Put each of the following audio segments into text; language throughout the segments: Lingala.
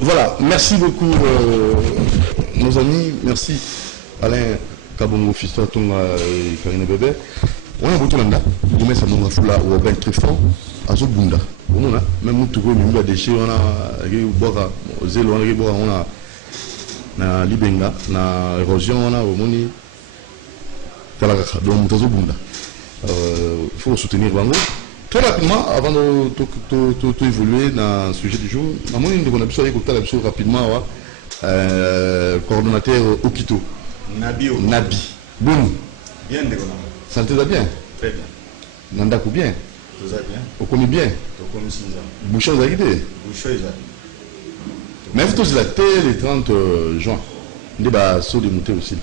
Voilà, merci beaucoup nos amis, merci Alain Kabongo Fiston Tonga et Karine Bébé. On a voté là, vous mettez ça dans la foule ou bien Trifon, à ce bunda. On a même tout le monde a déchiré, on a boire, zélo, on a na libenga, na érosion, on a au moni. Voilà, donc tout le bunda. Il faut soutenir Bango. Très rapidement, avant de évoluer dans le sujet du jour, on a besoin d'écouter rapidement coordonnateur Okito. Nabi. Bon. Bien, Santé va bien. Très bien. Nandakou bien. Tout va bien. Vous connaissez bien. Vous connaissez ça. Bouchon d'Aguidé. Bouchon est là. Mais vous tous la terre le 30 juin. On va saut de monter aussi.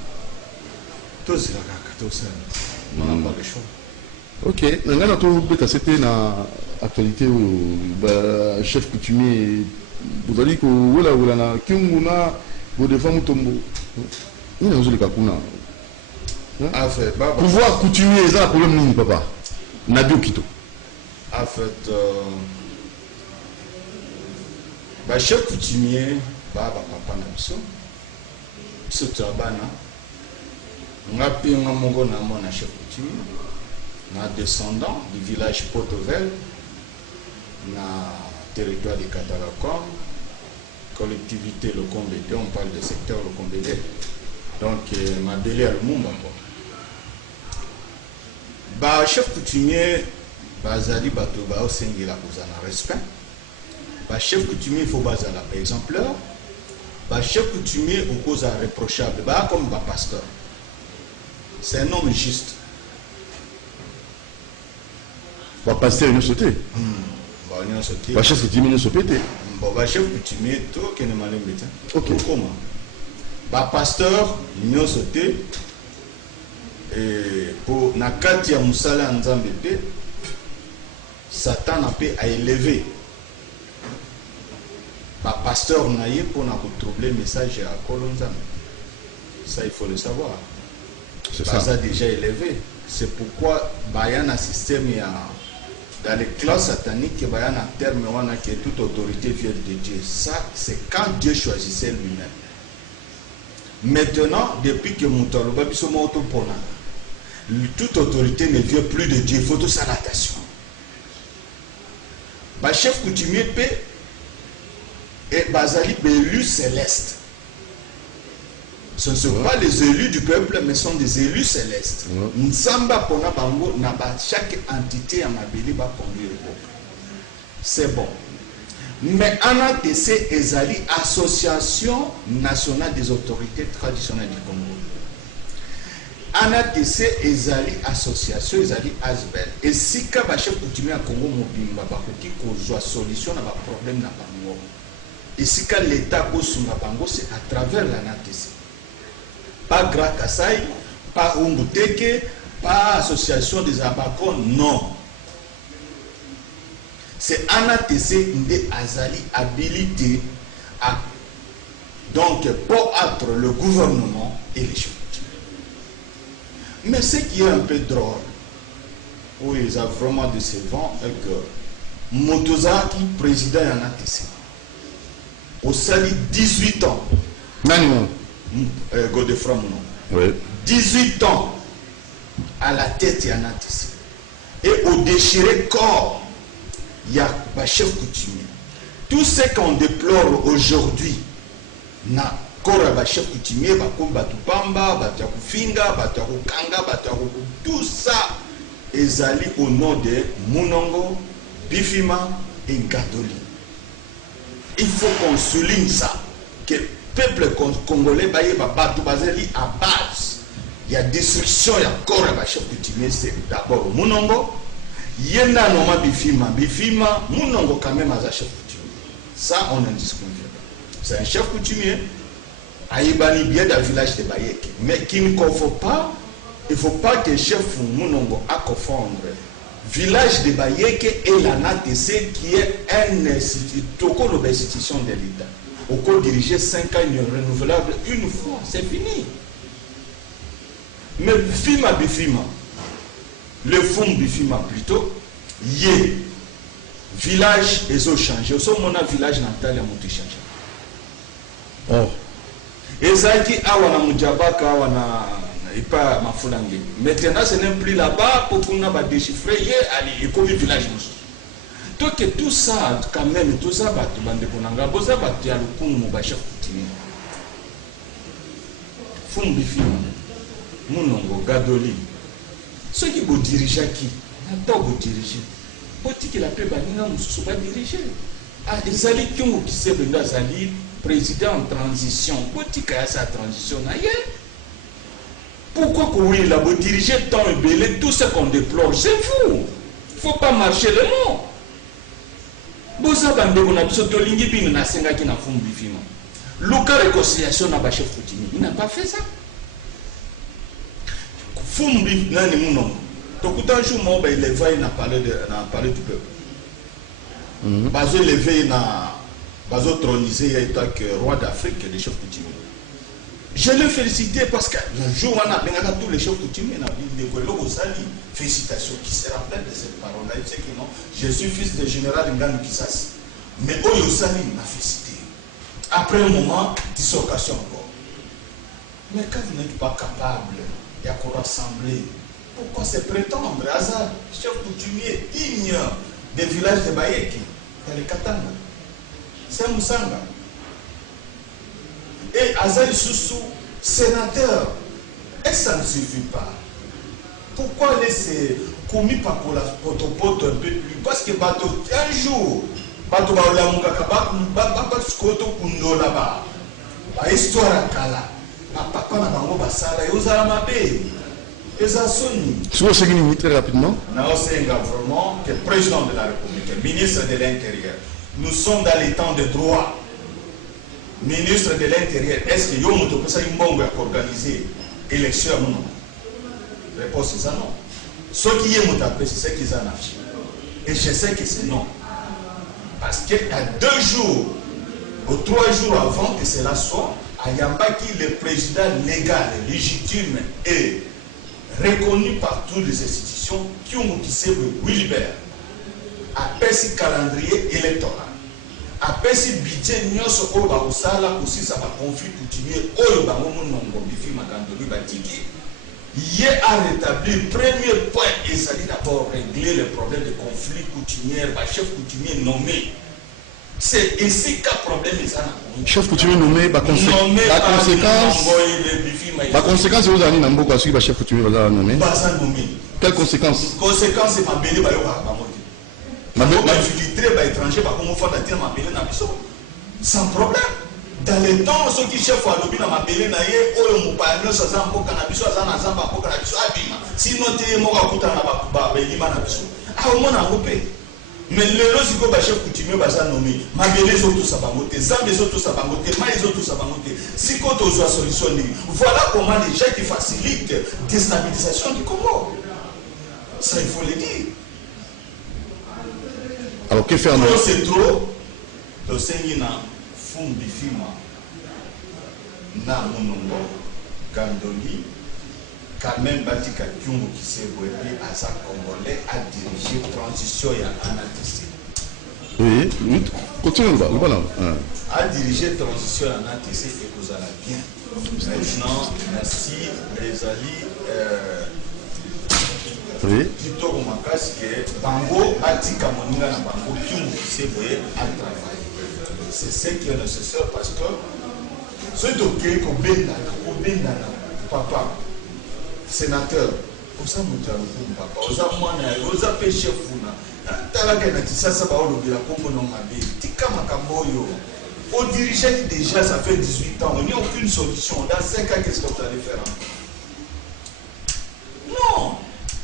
Tous là, tout ça. On n'a pas le choix. Ok, c'était dans l'actualité où le chef coutumier, vous avez dit que vous avez dit que vous avez dit pouvoir coutumier, c'est un problème, papa. Nabi Okito. En fait, le chef coutumier, papa Nabiso, c'est un bana. On a pris un chef coutumier. Na descendant du village Potovel, na territoire de Kataracom, collectivité le Combédé, on parle de secteur le Combédé. Donc, ma délai à Lumumba. Bah, chef coutumier, Bazali Batoba, Sengila, vous en respect. Bah, chef coutumier, il faut Bazala, par exemplaire. Bah, chef coutumier, au cause irréprochable, bah, comme bah, pasteur. C'est un homme juste. Va passer une sauté. Va chef coutumier une sauté. Bon, va chef coutumier, tout qui est mal embêté. Ok. Comment? Va pasteur, une sauté. Et pour Nakati à Moussala Nzambé, Satan a pu élever. Va pasteur naïe pour nous troubler le message à Kolonzam. Ça, il faut le savoir. C'est ça. Ça a déjà élevé. C'est pourquoi il y a un système. Dans les classes sataniques, il y a un terme que toute autorité vient de Dieu. Ça, c'est quand Dieu choisissait lui-même. Maintenant, depuis que Moutaloba toute autorité ne vient plus de Dieu. Il faut tout ça l'attention. Le chef coutumier et Bazali élu céleste. Ce ne sont pas les élus du peuple, mais sont des élus célestes. Nsamba pona bango na ba chaque entité à Mabeli va conduire le peuple. C'est bon. Mais ANATC ezali Association nationale des autorités traditionnelles du Congo. ANATC ezali association ezali ASBEL. Et si ka ba chef coutumier à Congo mobimba ba koki kozwa solution na ba problème na bango. Et si ka l'état ko sunga bango c'est à travers l'ANATC. Pas Gra Kassai, pas Umbuteke, pas Association des Abakons, non. C'est ANATC Ndé Azali habilité à donc pour être le gouvernement et les chefs. Mais ce qui est un peu drôle, où ils ont vraiment décevant, est que Motozaki, président de l'ANATC, au sali 18 ans. Nani Godefroy Mounon. Oui. 18 ans à la tête de l'ANATC. Et au déchiré corps, il y a un chef coutumier. Tout ce qu'on déplore aujourd'hui, na corps à chef coutumier, comme Batupamba, Batakufinga, Batakukanga, tout ça est allé au nom de Mounongo, Bifima et Gatoli. Il faut qu'on souligne ça. Que peuple congolais baye bato bazeli à base. Il y a destruction, il y a corps à chef coutumier, c'est d'abord Mounongo. Yenda noma Bifima, Mounongo quand même à chef coutumier. Ça on en discute. C'est un chef coutumier. Aïbani bien dans le village de Bayek. Mais qu'il ne faut pas, il ne faut pas que chef Mounongo a confondre village de Bayek et l'ANATC qui est une institution de l'État. Au cours diriger 5 ans renouvelable une fois, c'est fini. Mais Bifima, le fond Bifima plutôt, yé, village, ils ont changé. Au moins, village natal a monté changé. Oh. Ezaki awa na Mujabaka awa na ipa mafulange. Maintenant ce n'est plus là-bas pour qu'on a déchiffré ali comme village. Donc tout ça quand même tout ça batu bande bonanga boza batu ya lukumu ba chef coutumier. Fumbi film munongo gadoli. Ceux qui vont diriger qui n'attend vous diriger. Poti qui la paix baninga mususu ba diriger. Ah ezali kyungu qui se benda zali président en transition. Poti kaya sa transition na ye. Pourquoi que oui, la vous dirigez tant et belé, tout ce qu'on déplore, c'est vous. Il ne faut pas marcher le mot. Bosa bande bona biso to lingi bino na senga ki na fumbi fima. Luka réconciliation na ba chef coutumier, il n'a pas fait ça. Fumbi nani muno. Tokuta jour mo ba il levé na parler du peuple. Bazo levé na bazo troniser état que roi d'Afrique des chefs coutumiers. Je le félicite parce que le jour où on a tous les chefs coutumiers, on a dit félicitations qui se rappellent de cette parole-là. Il sait que non, je suis fils de général Ngan Kisasi. Mais Oyosali m'a félicité. Après un moment, il s'est occasionné encore. Mais quand vous n'êtes pas capable de rassembler, pourquoi se prétendre Azad, chef coutumier digne des villages de Bayeki, dans les Katanga, c'est Moussanga. Et Azali Soussou, sénateur, et ça ne suffit pas. Pourquoi laisser commis par la potopoto un peu plus? Parce que bateau, un jour, bateau va la mukaka, bateau skoto kundo là-bas. La histoire à Kala, papa n'a pas basala, et aux alamabé, et à Sony. Soit c'est une très rapidement. Non, c'est un gouvernement qui est président de la République, ministre de l'Intérieur. Nous sommes dans les temps de droit. Ministre de l'Intérieur, est-ce que vous avez organisé l'élection? Non. Réponse c'est ça non. Ce qui est montapé, c'est ce qu'ils en ont. Et je sais que c'est non. Parce qu'il y a 2 jours, ou 3 jours avant que cela soit, Ayambaki, le président légal, légitime et reconnu par toutes les institutions, qui ont dit Wilbert, a perçu calendrier électoral. Après si budget nyonso oyo bakosala kosisa ba conflit coutumier oyo bango monongo bifi makandoli batiki ye a rétabli premier point et ça dit d'abord régler le problème de conflit coutumier ba chef coutumier nommé. C'est ici qu'a problème ça na chef coutumier nommé ba conséquence vous allez nambo kwa suki ba chef coutumier ba nommé. Quelles conséquences? Conséquence c'est ma bélé ba yo ba mo. Infiltré par étranger, sans problème. Dans les temps, ceux qui chefs à l'objet dans ma belle naïe, oh mon père, nous sommes en pour cannabis, azamba pour cannabis, abima. Sinon, tu es mort à couta na ba belima na biso. Ah, au moins en Europe. Mais le losico ba chef coutumier basa nommé. Ma belle les autres ça va monter, zambe les autres ça va monter, ma les autres ça va monter. Si quand on doit solutionner, voilà comment les gens qui facilitent déstabilisation du Congo. Ça il faut le dire. Alors que faire? Trop c'est trop. Tosengi na fumbi fima na monongo Gandoli quand même Batika Kyungu qui s'est voué à sa Congolais a dirigé transition et anarchiste. Oui, continue là, voilà. A dirigé transition et anarchiste et vous allez bien. Maintenant, merci les alliés. Oui. Plutôt comme un casque, Bango Atika Moninga na Bango Kyungu qui s'est voué à travailler. C'est ce qui est nécessaire parce que c'est ok qu'on benda, papa, sénateur, pour ça nous avons papa, aux amouana, aux appels chef funa, talaga na tisasa ba olo bila kombo non mabe, tika makamboyo. Au dirigeant déjà ça fait 18 ans, il n'y a aucune solution. Dans 5 ans, qu'est-ce que vous allez faire? Non,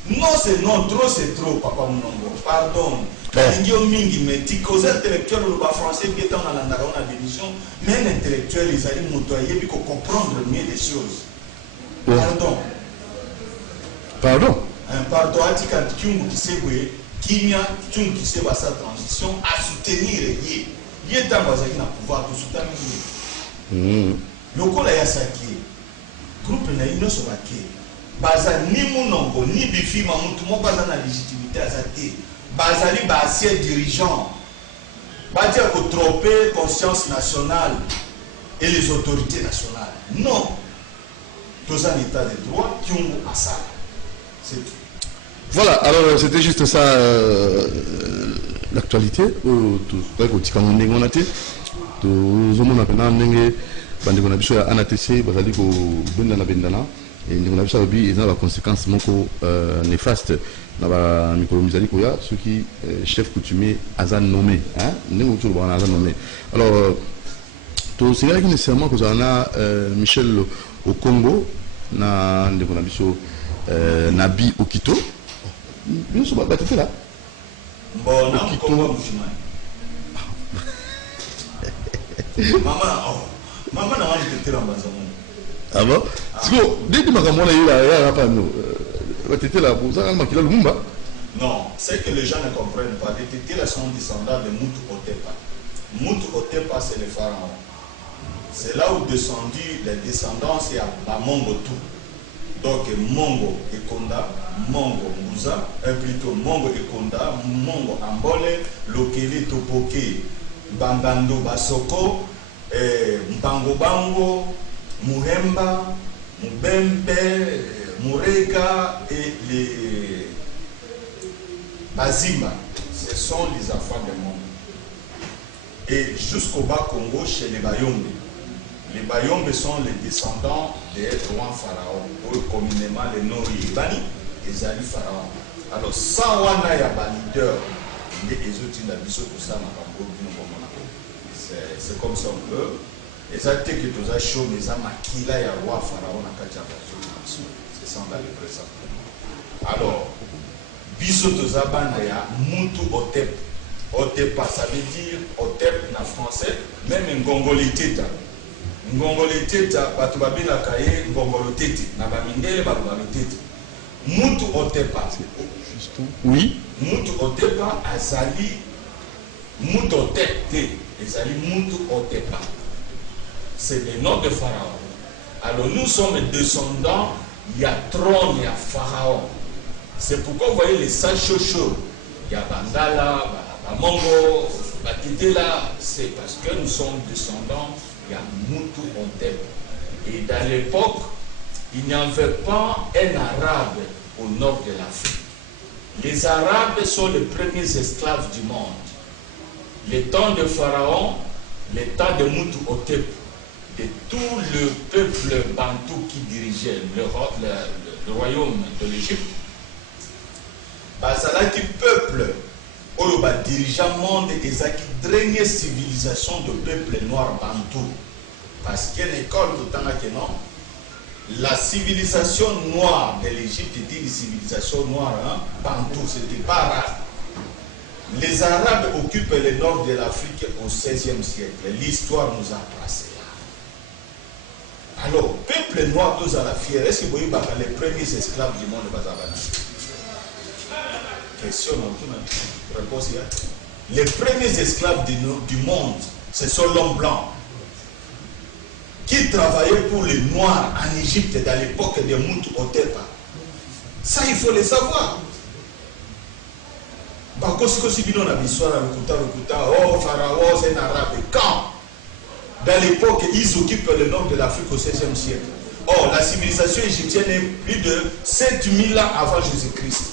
non c'est non, trop c'est trop, papa Mounongo. Pardon. Mingi mingi mais aux intellectuels ou le français qui est dans la démission, mais un intellectuel ils allaient motoyer pour comprendre mieux les choses. Pardon. Pardon. Pardon. Atika Kyungu qui s'est voué, Kimia Kyungu qui s'est sa transition à soutenir lié. Il est dans le pouvoir de soutenir. Le col a saqué. Groupe na ino sobake. Baza ni Mounongo ni Bifima mutu mo baza na légitimité à zate. Bazali Bassier dirigeant, Batia ko tromper conscience nationale. et les autorités nationales. Non. Tous un état de droit qui ont à ça. C'est tout. Voilà, alors c'était juste ça l'actualité. Tout ce qu'on a dit, tout le monde a fait bandeko na biso ya ANATC bazali ko benda na bendana et ndeko na biso babi eza ba conséquences moko néfaste na ba mikolo mizali koya ceux qui chef coutumier azan nommé hein ndeko tout ba azan nommé alors to c'est là que nécessairement que na Michel au Congo na ndeko na biso Nabi Okito bien sûr ba tete là bon na Congo musulman maman n'a pas été là. Ah bon? Parce que dès que ma maman est là, tu là pour ça, elle m'a non, c'est que les gens ne comprennent pas. Les tétés là sont descendants de Moutou Otepa. Moutou Otepa, c'est le pharaon. C'est là où descendu les descendants, c'est à Mongo tout. Donc Mongo Ekonda, Mongo Mouza, plutôt Mongo Ekonda, Mongo Ambole, Lokele Topoke, Bangando Basoko, Mpango Bango, Muhemba, Mubembe, Murega et les Bazimba. Ce sont les enfants du monde. Et jusqu'au bas Congo, chez les Bayombe. Les Bayombe sont les descendants des rois pharaons, ou communément les Nori-Bani, les Ali pharaons. Alors, sans wana ya ba leader, c'est comme ça on veut. Et ça te que tu as chaud, mais ça maquilla ya roi pharaon na katia bazo. C'est ça on a le présent. Alors, biso tozabana ya Moutou Otep. Otepa, ça veut dire Otep na français, même Ngongoliteta. Ngongoliteta, batubabina kaye Ngongolotete, na bamindele babalotete. Moutou Otepa. Oui. Moutou Otepa azali Moutou Otep, azali Moutou Otepa. C'est le nom de Pharaon. Alors nous sommes descendants, il y a trône, il y a Pharaon. C'est pourquoi vous voyez les Sachocho, il y a Bandala, Bamongo, Batidela, c'est parce que nous sommes descendants, il y a Moutou Otep. Et dans l'époque, il n'y avait pas un arabe au nord de l'Afrique. Les arabes sont les premiers esclaves du monde. Les temps de Pharaon, les temps de Moutou Otep, de tout le peuple bantou qui dirigeait le royaume de l'Égypte, bazalaki peuple oyo ba dirigeant monde ezaki dernière civilisation de peuple noir bantou parce que l'école totangaki non la civilisation noire de l'Égypte était une civilisation noire hein? Bantou, c'était pas arabe. Les Arabes occupent le nord de l'Afrique au XVIe siècle. L'histoire nous a tracé là. Alors, peuple noir, tous à la fière, est-ce que vous voyez les premiers esclaves du monde de Bazabana? Question, réponse. Les premiers esclaves du monde, ce sont l'homme blanc qui travaillait pour les Noirs en Égypte dans l'époque de Moutou Otepa. Ça, il faut le savoir. Oh, Pharaon, c'est un arabe. Quand dans l'époque, ils occupent le nord de l'Afrique au XVIe siècle. Or, la civilisation égyptienne est plus de 7000 ans avant Jésus-Christ.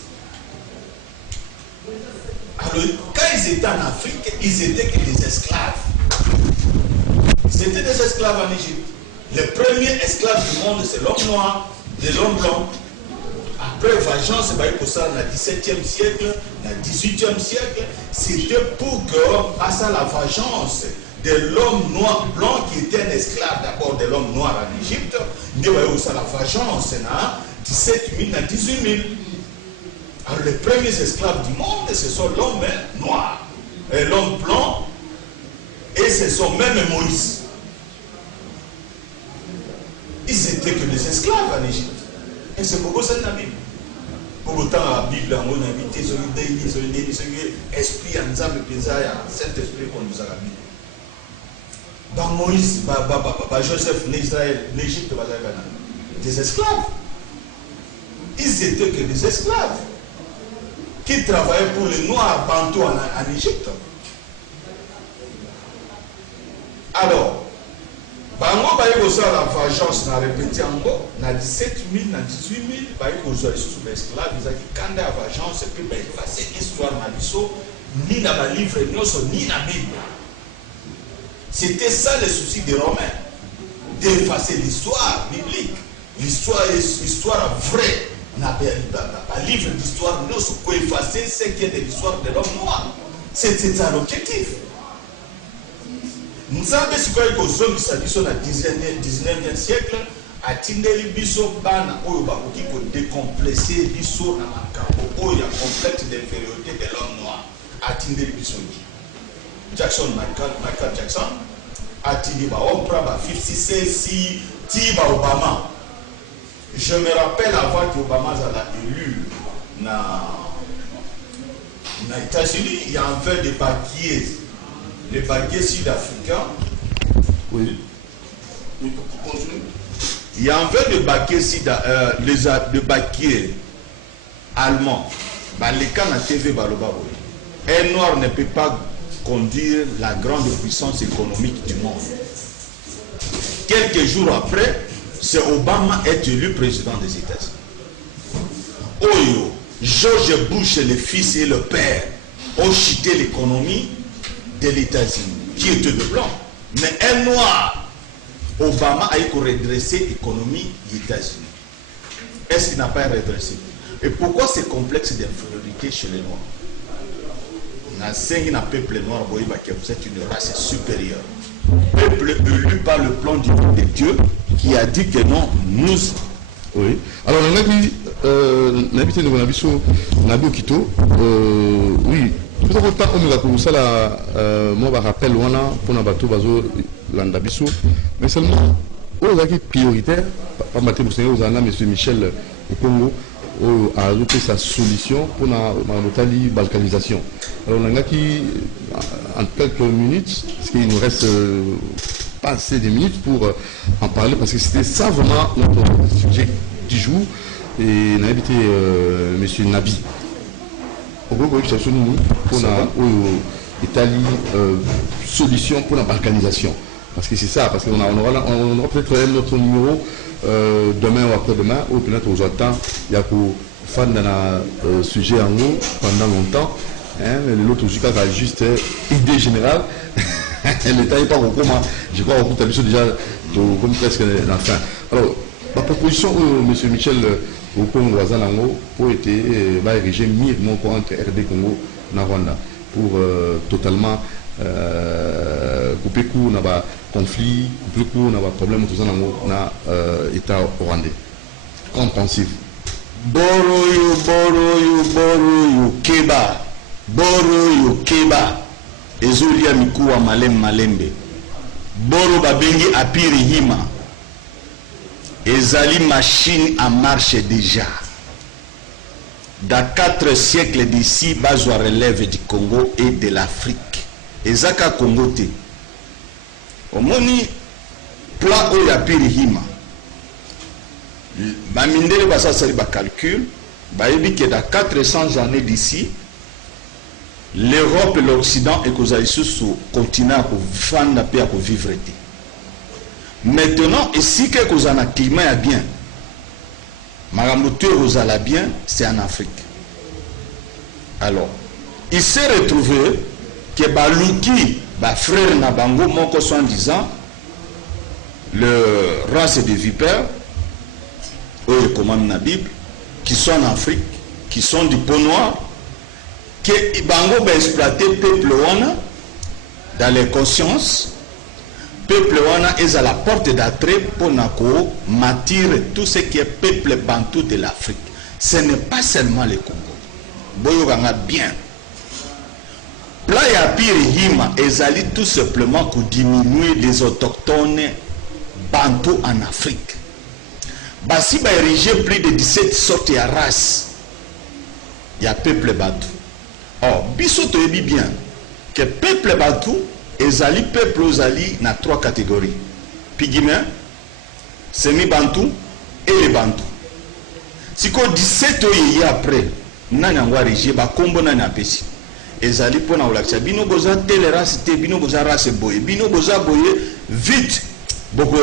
Alors, quand ils étaient en Afrique, ils étaient que des esclaves. C'était des esclaves en Égypte. Les premiers esclaves du monde, c'est l'homme noir, c'est l'homme blanc. Après, vengeance, c'est pour ça, dans le XVIIe siècle, dans le XVIIIe siècle, c'était pour que, à ça, la vengeance de l'homme noir blanc qui était un esclave d'abord de l'homme noir en Égypte, il y a aussi la vengeance dans 17 000, dans 18 000. Alors, les premiers esclaves du monde, ce sont l'homme noir, et l'homme blanc, et ce sont même Moïse. Ils étaient que des esclaves en Égypte. Et c'est pourquoi c'est la Bible. Pour autant, la Bible, on a invité sur l'esprit en Nzambe, Saint-Esprit qu'on nous a la Bible. Dans Moïse, Joseph, l'Israël, l'Égypte, des esclaves. Ils étaient que des esclaves qui travaillaient pour les Noirs bantou en Égypte. Alors, ça la vengeance n'a répété encore, n'a 17 000, n'a 18 000, bah il faut jouer sous l'esclave, ils ont dit quand la vengeance, et puis bah effacer l'histoire n'a ni dans le livre, ni dans la Bible. C'était ça le souci des Romains, d'effacer l'histoire biblique, l'histoire vraie. On a un livre d'histoire, nous sommes effacer ce qui est de l'histoire de l'homme noir. C'était ça l'objectif. Nous savons que si vous avez dans le 19e siècle, à Tindeli Bisso Bana, où il va décomplexer Bisso dans la campo, où il y a un complexe d'infériorité de l'homme noir. À Tindeli Bisso Jackson, Michael Jackson, à Tindeli on prend 50 si Tiba Obama. Je me rappelle avant qu'Obama a élu dans les États-Unis, il y a un peu de banquiers. Les banquiers sud-africains. Oui. Il y a un peu de banquiers de banquiers allemands. Les cas na TV un noir ne peut pas conduire la grande puissance économique du monde. Quelques jours après, c'est Obama est élu président des États-Unis. Oyo, George Bush, le fils et le père, ont chuté l'économie de l'États-Unis, qui était de blanc. Mais un noir, Obama a redressé l'économie des États-Unis. Est-ce qu'il n'a pas redressé? Et pourquoi ce complexe d'infériorité chez les Noirs? Dans un peuple noir, vous êtes une race supérieure. Peuple élu par le plan divin de Dieu qui a dit que non, nous. Oui. Alors, on a vu, l'habité de Bonaviso, Nabio Kito, oui. Tout à fait, on a commencé à moi, je rappelle, pour Nabato, Bazo, Landabiso, mais seulement, on a qui prioritaire, pas Mathieu Bousséné, on a M. Michel au Congo, a adopté sa solution pour la balkanisation. Alors, on a qui, en quelques minutes, parce qu'il nous reste pas assez de minutes pour en parler, parce que c'était ça vraiment notre sujet du jour, et on a invité M. Nabi. Pour l'Italie, solution pour la balkanisation. Parce que c'est ça, parce qu'on aura peut-être notre numéro demain ou après-demain, ou peut-être aux autres, il y a pour faire dans le sujet en haut pendant longtemps. L'autre aussi, a juste idée générale. L'État n'est pas au comment. Je crois qu'on a déjà comme presque la fin. Alors, la proposition, M. Michel, au Congo, pour être érigé entre RD Congo et Rwanda, pour totalement couper court dans le conflit, couper court dans le problème tout ça dans l'État rwandais. Compréhensif. Boroyo, Keba. Boroyo, Keba. Ezolia Mikuwa Malembe. Boro Babengi Apiri Hima. Ezali machine en marche déjà. Dans 4 siècles d'ici, Bazwa relève du Congo et de l'Afrique. Ezaka Congo te. Omoni plan Oyapiri Hima. Bamindele basa sali ba calcul, bayebi que dans 400 années d'ici, l'Europe et l'Occident et que sous continent pour fanda pe pour vivre. Maintenant, ici que vous avez un climat bien, Maramouté vous allez bien, c'est en Afrique. Alors, il s'est retrouvé que Balouki, frère Nabango, mon soit disant, le race de vipères, eux commandent la Bible, qui sont en Afrique, qui sont du peau noir, que Bango va exploiter le peuple dans les consciences. Peuple wana est à la porte d'entrée pour m'attirer tout ce qui est peuple bantou de l'Afrique. Ce n'est pas seulement le Congo. Boyoganga bien. Playa Piri Hima ezali tout simplement pour diminuer les autochtones bantou en Afrique. Basi ba érigé plus de 17 sortes de races. Il y a peuple bantou. Or, biso toyebi bien que peuple bantou ezali peuple ozali na 3 catégories. Pygmée, semi-bantou et les bantou. Si ko 17 oye après, nani angwa régé ba kombo nani apesi. Ezali pona olakisa bino boza telle race te bino boza race boye. Bino boza boye vite. beaucoup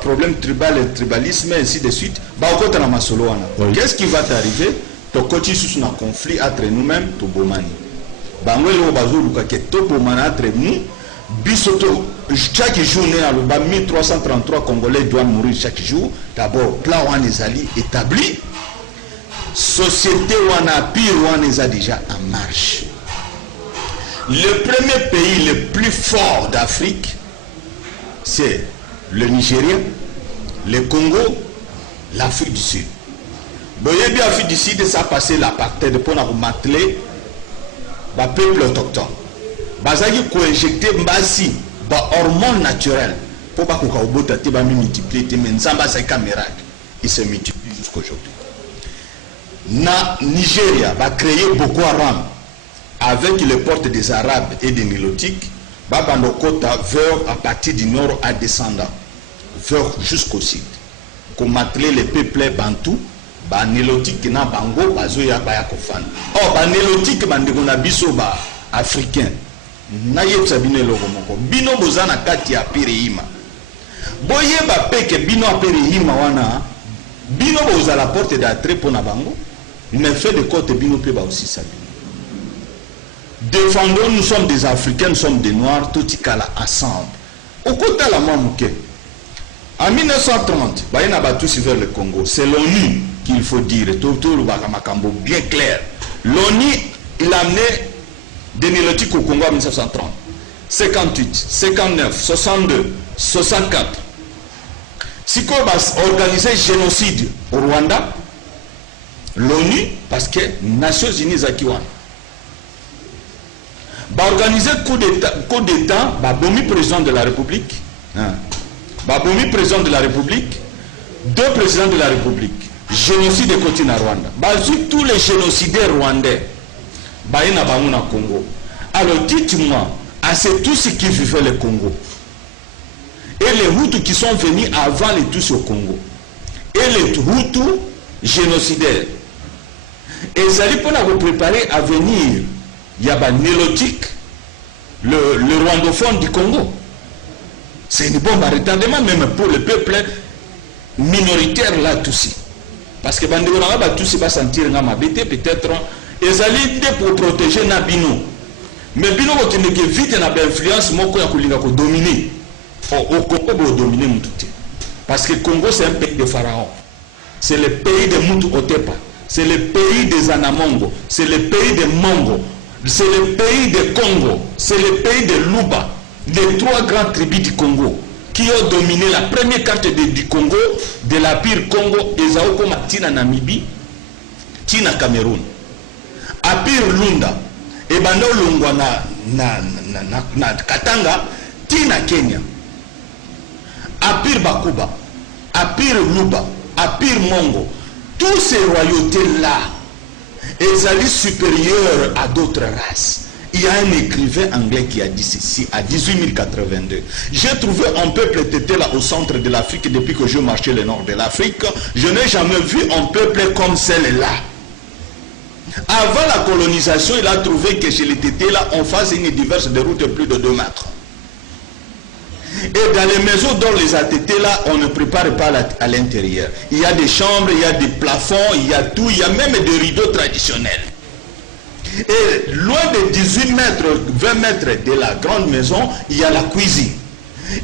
problème tribal et tribalisme et ainsi de suite. Oui. Qu'est-ce qui va t'arriver? Tu continues sur un conflit entre nous-mêmes, tu bomani. Chaque journée, 1333 Congolais doivent mourir chaque jour. D'abord, plan Wanezali établi. Société Wanapir Waneza déjà en marche. Le premier pays le plus fort d'Afrique, c'est le Nigeria, le Congo, l'Afrique du Sud. Boyebi Afrique du Sud, ça a passé l'apartheid pour nous mateler le peuple autochtone. Bazaki ko injecter mbasi ba hormone naturelle pour pas qu'on kabota te ba multiplier te menzamba ça miracle. Il se multiplie jusqu'aujourd'hui. Na Nigeria va créer Boko Haram avec les portes des Arabes et des Nilotiques. Babandokota vers à partir du nord à descendant vers jusqu'au sud. Combattre les peuples bantous. Ba Nilotique na bango bazoya ba yakofana. Oh ba Nilotique bandeko na biso ba africain. Na yebsa bino eloko moko. Bino bozana kati ya Pirihima. Boyeba peke bino Pirihima wana. Bino boza la porte d'entrée pour na bango. Mais fait de côté bino pe ba aussi ça. Défendons, nous sommes des Africains, nous sommes des Noirs, tout y kala ensemble. Au côté de la Mamouké. En 1930, il y a battu vers le Congo. C'est l'ONU qu'il faut dire, tout bien clair. l'ONU, il a amené des Nilotiques au Congo en 1930, 58, 59, 62, 64. Si on a organisé génocide au Rwanda, l'ONU, parce que les Nations Unies Zakiwan, a organisé coup d'État, Babomi président de la République, Babomi président de la République, deux présidents de la République, génocide de côté na Rwanda. Tous les génocidaires rwandais, Baïna Bamouna Congo. Alors dites-moi, c'est tous ceux qui vivaient le Congo. Et les Hutus qui sont venus avant les Tutsis au Congo. Et les Hutus génocidaires. Et ça dit pour nous préparer à venir. Il y a des Nilotiques, le rwandophone du Congo. C'est une bombe à retardement même pour le peuple minoritaire là Tutsi. Parce que Bandeko na Tutsi va sentir nga mabete peut-être ils allaient pour protéger Nabino. Mais Bino qui vite na influence moko ya kulinga ko dominer. Au Congo pour dominer Moutouté. Parce que le Congo c'est un pays de pharaons. C'est le pays de Moutou Otepa. C'est le pays des Anamongo. C'est le pays des Mongo. C'est le pays de Congo. C'est le pays de Luba. Les trois grandes tribus du Congo qui ont dominé la première carte du Congo, de la pire Congo, et Zaoko Matina Namibie, Tina Cameroun. À pire Lunda, et Bando Lungwa na Katanga, Tina Kenya. À pire Bakuba, à pire Luba, à pire Mongo. Tous ces royautés-là, elles allaient supérieures à d'autres races. Il y a un écrivain anglais qui a dit ceci à 1882. J'ai trouvé un peuple tété là au centre de l'Afrique depuis que je marchais le nord de l'Afrique. Je n'ai jamais vu un peuple comme celle-là. Avant la colonisation, il a trouvé que chez les tétés là, on faisait une diverse de route de plus de 2 mètres. Et dans les maisons dont les ATT là, on ne prépare pas à l'intérieur. Il y a des chambres, il y a des plafonds, il y a tout, il y a même des rideaux traditionnels. Et loin de 18 mètres, 20 mètres de la grande maison, il y a la cuisine.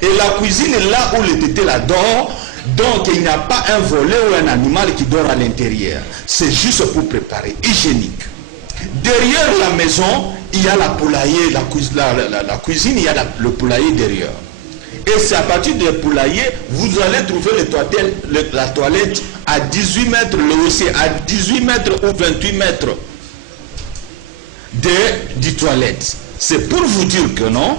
Et la cuisine est là où le tété là dort. Donc il n'y a pas un volet ou un animal qui dort à l'intérieur. C'est juste pour préparer, hygiénique. Derrière la maison, il y a la poulailler, la cuisine, il y a le poulailler derrière. Et c'est à partir du poulailler, vous allez trouver la toilette à 18 mètres, le WC à 18 mètres ou 28 mètres du toilette. C'est pour vous dire que non,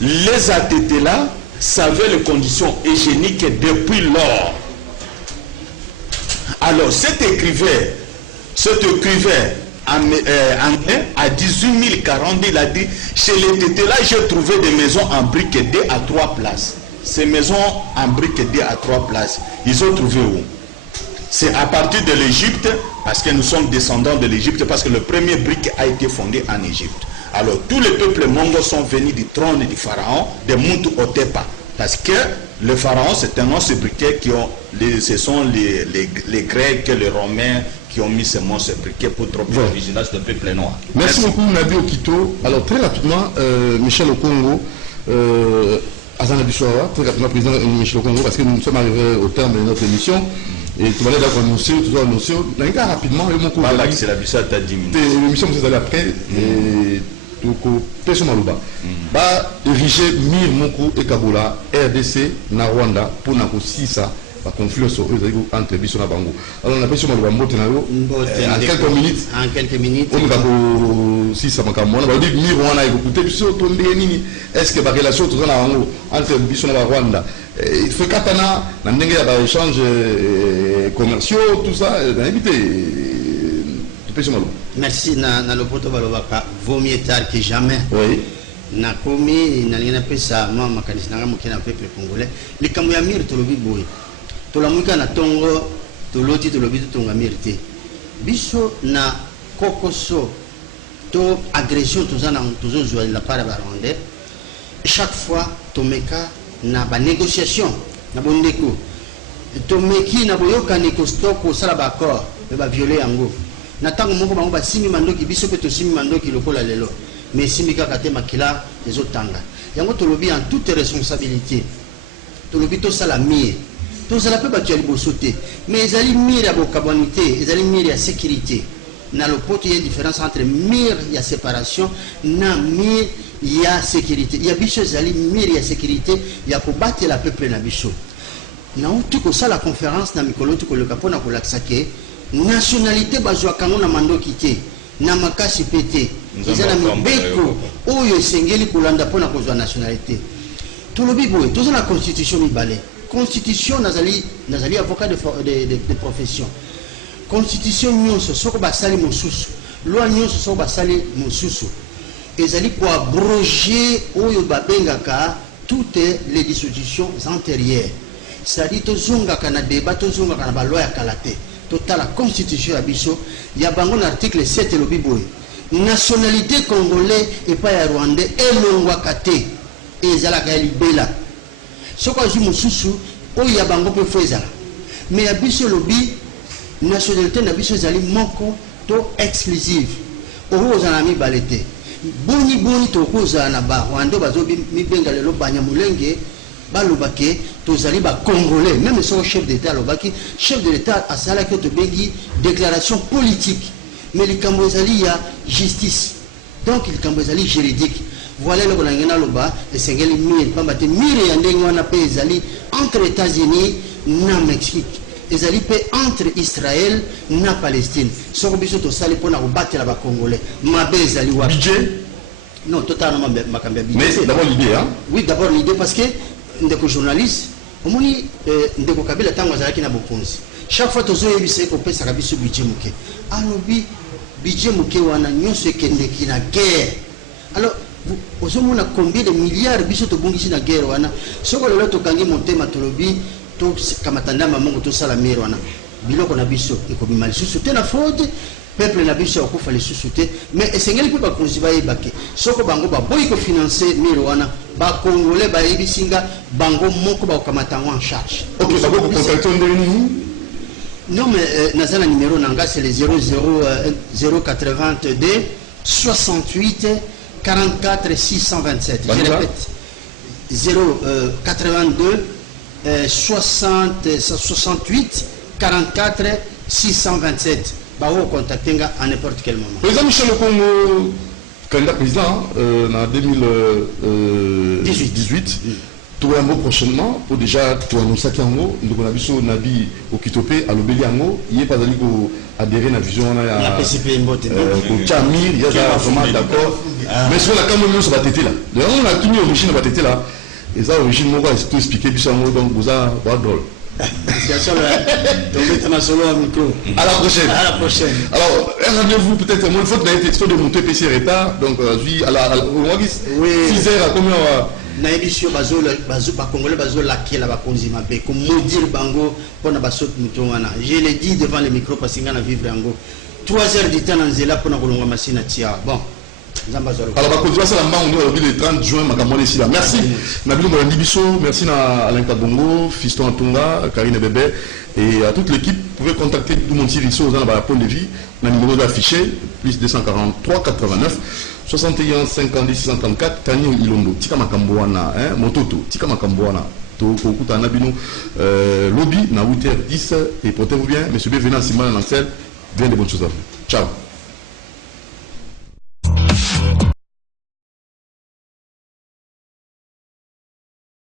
les ATT là savaient les conditions hygiéniques depuis lors. Alors cet écrivain anglais à 1840, il a dit chez les tétés là j'ai trouvé des maisons en briques 2 à 3 places. Ces maisons en briques 2 à 3 places, ils ont trouvé où? C'est à partir de l'Égypte, parce que nous sommes descendants de l'Égypte, parce que le premier brique a été fondé en Égypte. Alors tous les peuples mongos sont venus du trône du pharaon, de Moutou Otepa, Parce que le pharaon, c'est un nom sobriquet ce sont les Grecs, les Romains qui ont mis ce nom sobriquet pour tromper la vigilance du peuple noir. Merci beaucoup, Nabi Okito. Alors, très rapidement, Michel Okongo, Azana Bissoara, très rapidement, président Michel Okongo, parce que nous sommes arrivés au terme de notre émission. Et tout le monde a annoncé, tout a annoncé. Rapidement, le Moko. Voilà, c'est la mission à 10 minutes. L'émission, vous allez après. Donc, personne malouba. Bah, diriger Mir Moko et Kabola, RDC, na Rwanda, pour n'avoir ça. Va conflit sur eux entre Bissau et Bango. Alors on a besoin de en quelques minutes. On va si ça m'a on va dire Mir on a écouté Bissau tombé nini. Est-ce que la relation tout ça entre Bissau et Rwanda il faut katana na ndenge ya échange commerciaux tout ça éviter merci na le poto balobaka vaut mieux tard que jamais. Oui. Na komi na lina pesa mama kanisa na mokena peuple congolais likambo ya Mir tolobi boy. Tolamuka na tongo toloti tolobi tonga mérité biso na kokoso to agression tozana tozozwa la part ba rwandais chaque fois tomeka na ba négociation na bondeko tomeki na boyoka niko stop au sala ba accord ba violer yango na tango moko bango ba simi mandoki biso pe to simi mandoki lokola lelo mais simi kaka te makila ezotanga yango tolobi en toute responsabilité tolobi to sala mie tous la peuple actuel sauter mais ils allaient mirer à bocabonité ils allaient mirer à sécurité dans le pot il y a une différence entre mir il y a séparation na mir il y a sécurité il y a bicho ils allaient mirer à sécurité il y a pour battre la peuple na bicho na tout que ça la conférence na mikolo tout que le capona pour l'axaké nationalité bazwa kango na mando kité na makasi pété ils allaient mbeko oyo sengeli kolanda pona kozwa nationalité tout le bibo tout la constitution mibale constitution nazali avocat de profession constitution nyonso soko basali mosusu loi nyonso soko basali mosusu ezali pour abroger oyo babengaka toutes les dispositions antérieures c'est-à-dire tozongaka na débat tozongaka na baloi ya kalate total la constitution ya biso ya bango na article 7 lobi boy nationalité congolais et pas ya rwandais elongwaka te ezalaka libela soko azu mosusu oyo ya bango pe fezala mais ya biso lobi nationalité na biso ezali moko to exclusive oyo ozala mibale te boni tokozala na barwanda bazo mibenga lelo banyamulenge balobake tozali bacongolais même soko chef d'état alobaki chef de l'état asalaki tobengi déclaration politique mais likambo ezali ya justice donc likambo ezali juridique. Voilà le Golangena Loba, et Sengeli Mir, Pambate Mir et Andengwana Pe, Zali entre États-Unis, na Mexique. Ezali pe entre Israël na Palestine. Sorobiso to sali pona battre la Congolais. Mabe ezali wa. Budget? Non, totalement makambia budget. Mais c'est d'abord l'idée, hein? Oui, d'abord l'idée parce que ndeko journaliste, omoni ndeko Kabila tango azalaki na bokonzi. Chaque fois tozo yebise ko pesa kabiso budget muke. Alobi budget muke wana nyonso ekendeki na guerre. Alors vous avez combien de milliards biso to bongisi na guerre wana soko lelo to kangi motema tolobi to kamatanda mamongo to sala mer wana biloko na biso ekobima lisusu te na fraude peuple na biso akofa lisusu te mais esengeli pe bakonzi bayebake soko bango baboyi ko financer mer wana ba congolais bayebisinga bango moko bakamata en charge. Ok, ça va vous contacter non mais nazala numéro nanga c'est le 082 68 44 627. Je répète, 082 68 44 627. Bao contacter à n'importe quel moment. Président Michel Okongo, candidat président en 2018. Tout un mot prochainement pour déjà tout annoncer qu'il y a un mot. Nous avons vu sur Nabi Okitopé à l'Obéliango. Il n'y a pas d'aller adhérer à la vision. Il y a PCP Mbote. Il y a vraiment d'accord. Mais sur la caméra, ça va être là. D'ailleurs, on a tenu l'origine, ça va être là. Et ça, l'origine, on va tout expliquer. Puis ça, donc, vous avez drôle. À la prochaine. À la prochaine. Alors, rendez-vous peut-être une fois que vous avez été de monter PC retard. Donc, au 6h à combien na émission bazo congolais bazo lakela bakonzi mabe ko maudire bango pona basot mutonga. Je l'ai dit devant le micro parce que ngana vivre yango 3 heures du temps na nzela pona kolonga masina tia bon Alors, on va continuer ça le 30 juin, ici là. Merci. Nabilou Molandibiso, merci à Alain Kabongo, Fiston Atunga, Karine Bébé et à toute l'équipe. Vous pouvez contacter tout le monde ici dans la Pôle de vie. Le numéro d'affiché, plus 243 89 61 50 634, Tani Ilondo, Tika Makamboana, Mototo, Tika Makamboana. Kokuta Nabino, lobby, na 8h10 et portez-vous bien. Monsieur B, venez à Simon Lancel, bien de bonnes choses à vous. Ciao.